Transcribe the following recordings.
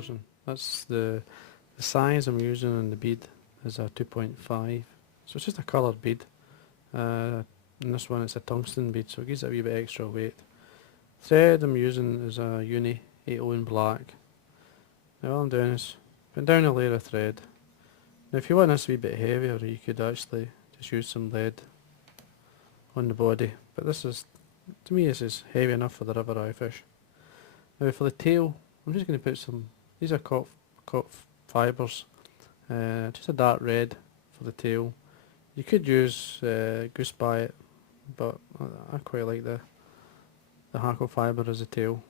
version. That's the size I'm using on the bead is a 2.5, so it's just a coloured bead. And this one it's a tungsten bead, so it gives it a wee bit extra weight. Thread I'm using is a Uni 80 in black. Now all I'm doing is putting down a layer of thread. Now if you want this a wee bit heavier, you could actually just use some lead on the body, but this is, to me, this is heavy enough for the river eye fish. Now for the tail, I'm just going to put some, these are caught fibres, just a dark red for the tail. You could use goose bite, but I quite like the hackle fibre as a tail.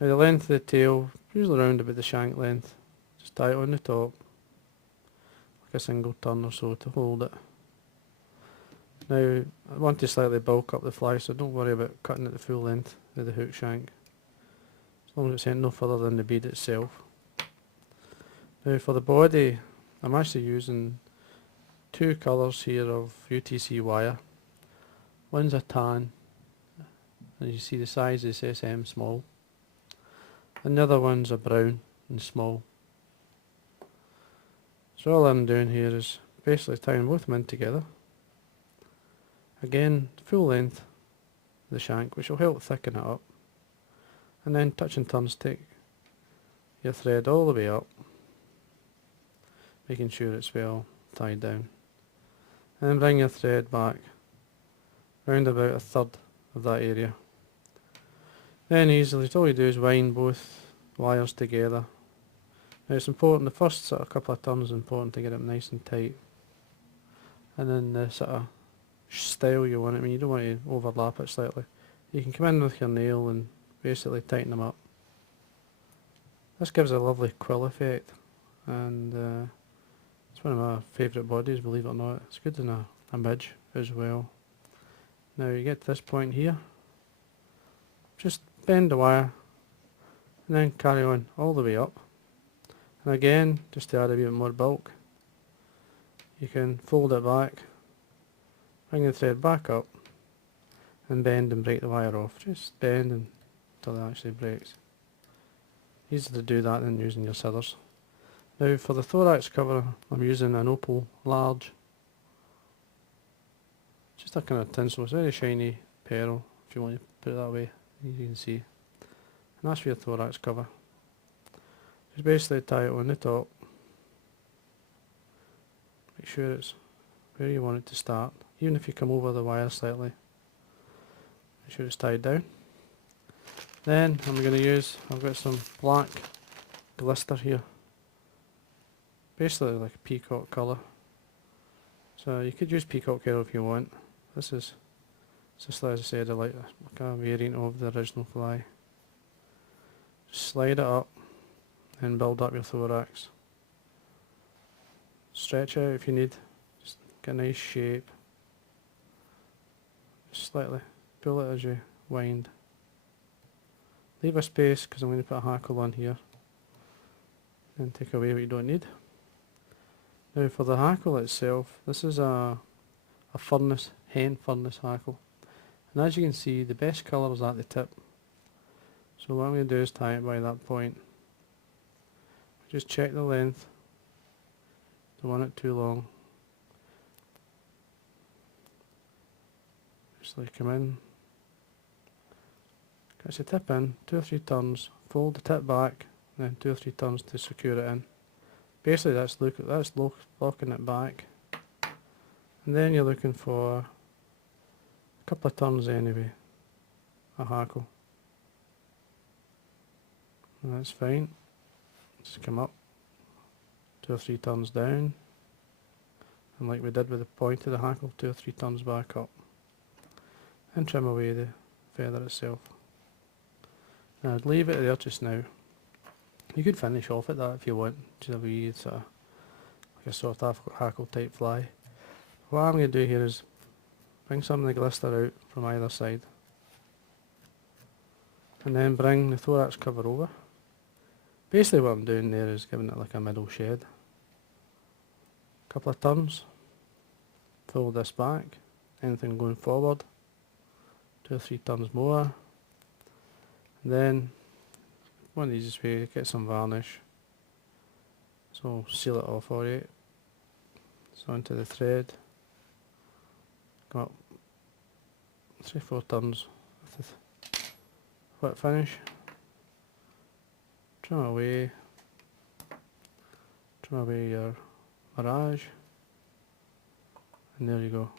Now the length of the tail, usually around about the shank length, just tie it on the top, like a single turn or so to hold it. Now I want to slightly bulk up the fly, so don't worry about cutting it the full length of the hook shank, as long as it's no further than the bead itself. Now for the body, I'm actually using two colours here of UTC wire. One's a tan, and you see the size is SM small, and the other one's a brown and small. So all I'm doing here is basically tying both of them in together. Again, full length of the shank, which will help thicken it up, and then touch and turns, take your thread all the way up, making sure it's well tied down, and then bring your thread back round about a third of that area. Then easily, all you do is wind both wires together. Now it's important, the first sort of couple of turns is important to get it nice and tight, and then the sort of style you want it, I mean you don't want to overlap it slightly. You can come in with your nail and basically tighten them up. This gives a lovely quill effect, and it's one of my favourite bodies, believe it or not. It's good in a midge as well. Now you get to this point here, just bend the wire and then carry on all the way up. And again, just to add a bit more bulk, you can fold it back, bring the thread back up, and bend and break the wire off. Just bend until it actually breaks. Easier to do that than using your scissors. Now for the thorax cover, I'm using an opal large. Just a kind of tinsel, it's very shiny pearl, if you want to put it that way, as you can see. And that's for your thorax cover. Just basically tie it on the top. Make sure it's where you want it to start. Even if you come over the wire slightly, make sure it's tied down. Then I'm going to use, I've got some black glister here. Basically like a peacock colour. So you could use peacock hair if you want. This is just, as I said, like a variant of the original fly. Just slide it up and build up your thorax. Stretch out if you need, just get a nice shape. Just slightly pull it as you wind. Leave a space because I'm going to put a hackle on here and take away what you don't need. Now for the hackle itself, this is a furnace, hen furnace hackle, and as you can see the best colour is at the tip, so what I'm going to do is tie it by that point. Just check the length, don't want it too long. Just like come in, catch the tip in, 2 or 3 turns, fold the tip back, and then 2 or 3 turns to secure it in. Basically that's locking it back, and then you're looking for a couple of turns anyway, a hackle. And that's fine. Just come up, 2 or 3 turns down, and like we did with the point of the hackle, 2 or 3 turns back up, and trim away the feather itself. Now I'd leave it there just now. You could finish off at that if you want, just a wee sort of like a soft hackle type fly. What I'm going to do here is bring some of the glister out from either side, and then bring the thorax cover over. Basically what I'm doing there is giving it like a middle shed. Couple of turns, fold this back, anything going forward, 2 or 3 turns more, and then one of the easiest way, get some varnish. So seal it off alright. So onto the thread. Go up 3-4 turns with the wet finish. Trim away your mirage, and there you go.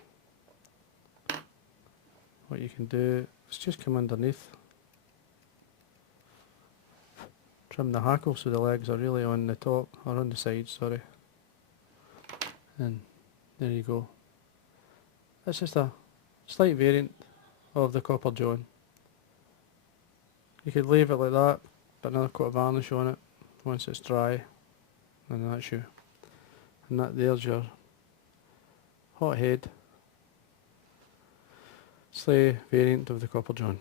What you can do is just come underneath, trim the hackle so the legs are really on the top, or on the sides, sorry, and there you go. It's just a slight variant of the copper john. You could leave it like that, put another coat of varnish on it once it's dry, and that's you. And there's your Hothead sleigh variant of the copper john.